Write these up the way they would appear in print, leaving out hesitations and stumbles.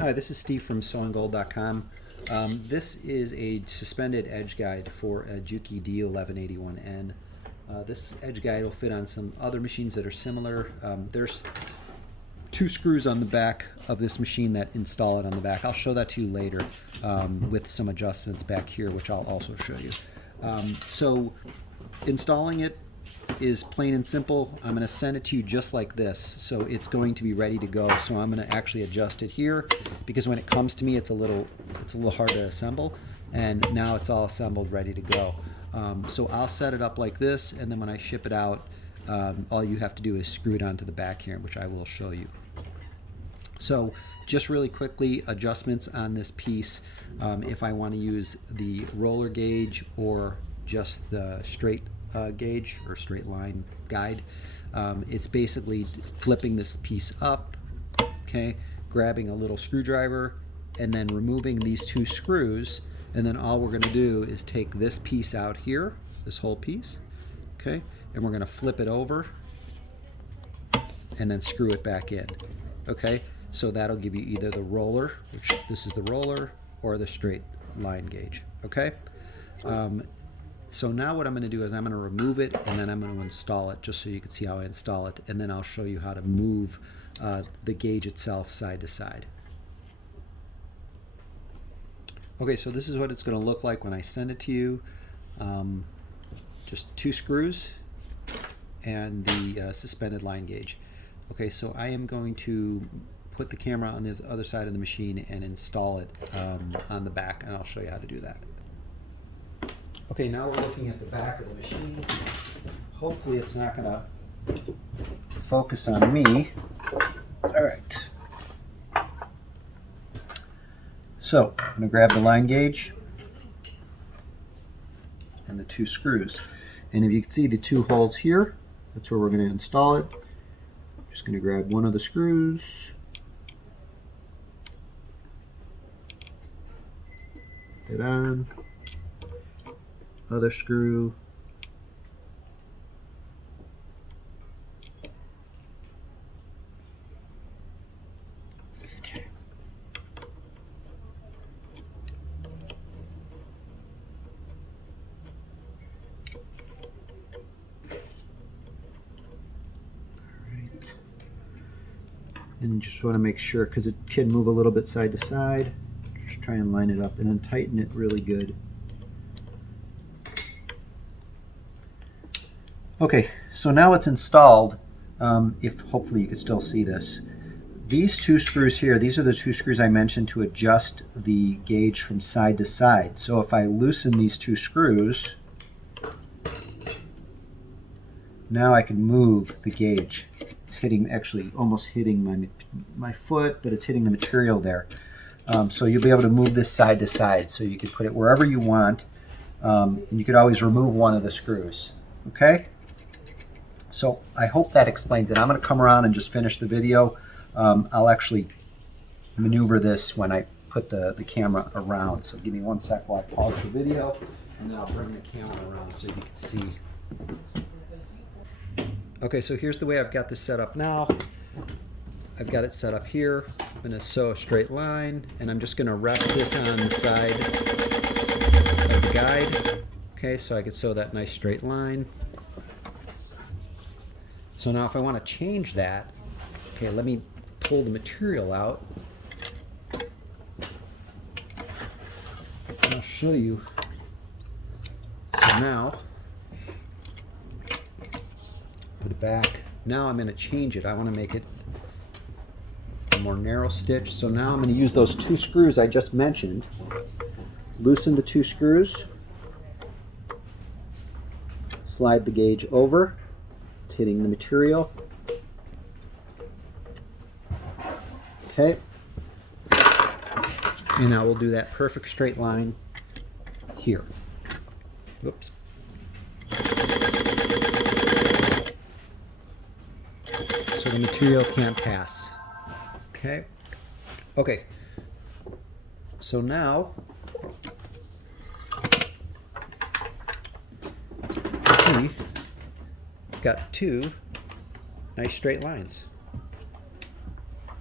Hi, this is Steve from SewingGold.com. This is a suspended edge guide for a Juki DU-1181N. This edge guide will fit on some other machines that are similar. There's two screws on the back of this machine that install it on the back. I'll show that to you later with some adjustments back here, which I'll also show you. So installing it is plain and simple. I'm going to send it to you just like this, so it's going to be ready to go. So I'm going to actually adjust it here because when it comes to me, it's a little hard to assemble, and now it's all assembled, ready to go. So I'll set it up like this, and then when I ship it out, all you have to do is screw it onto the back here, which I will show you. So just really quickly, adjustments on this piece. If I want to use the roller gauge or just the straight gauge or straight line guide, it's basically flipping this piece up, okay, grabbing a little screwdriver and then removing these two screws, and then all we're going to do is take this piece out here, this whole piece, okay, and we're going to flip it over and then screw it back in. Okay, so that'll give you either the roller, which this is the roller, or the straight line gauge. Okay, so now what I'm going to do is I'm going to remove it and then I'm going to install it, just so you can see how I install it, and then I'll show you how to move the gauge itself side to side. Okay, so this is what it's going to look like when I send it to you. Just two screws and the suspended line gauge. Okay, so I am going to put the camera on the other side of the machine and install it on the back, and I'll show you how to do that. Okay, now we're looking at the back of the machine. Hopefully it's not going to focus on me. All right. So I'm going to grab the line gauge and the two screws. And if you can see the two holes here, that's where we're going to install it. I'm just going to grab one of the screws. Put it on. Other screw. Okay. And you just want to make sure, because it can move a little bit side to side, just try and line it up and then tighten it really good. Okay, so now it's installed. If hopefully you can still see this. These two screws here, these are the two screws I mentioned to adjust the gauge from side to side. So if I loosen these two screws, now I can move the gauge. It's hitting, actually almost hitting my foot, but it's hitting the material there. So you'll be able to move this side to side, so you can put it wherever you want. And you could always remove one of the screws. Okay? So I hope that explains it. I'm going to come around and just finish the video. I'll actually maneuver this when I put the camera around. So give me 1 sec while I pause the video, and then I'll bring the camera around so you can see. Okay, so here's the way I've got this set up now. I've got it set up here. I'm going to sew a straight line, and I'm just going to rest this on the side of the guide. Okay, so I can sew that nice straight line. So now if I want to change that, okay, let me pull the material out. I'll show you. So now, put it back. Now I'm going to change it. I want to make it a more narrow stitch. So now I'm going to use those two screws I just mentioned. Loosen the two screws. Slide the gauge over. Hitting the material. Okay. And now we'll do that perfect straight line here. Whoops. So the material can't pass. Okay. Okay. So now, see, got two nice straight lines.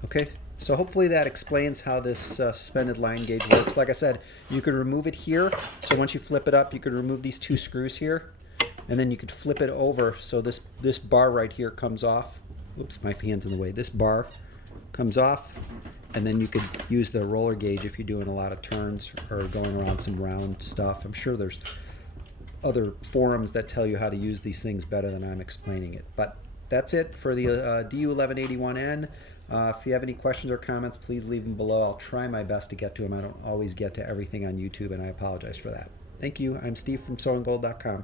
Okay, So hopefully that explains how this suspended line gauge works. Like I said, you could remove it here. So once you flip it up, you could remove these two screws here, and then you could flip it over so this bar right here comes off. Oops, my hand's in the way. This bar comes off, and then you could use the roller gauge if you're doing a lot of turns or going around some round stuff. I'm sure there's other forums that tell you how to use these things better than I'm explaining it. But that's it for the DU-1181N. If you have any questions or comments, please leave them below. I'll try my best to get to them. I don't always get to everything on YouTube, and I apologize for that. Thank you. I'm Steve from SewingGold.com.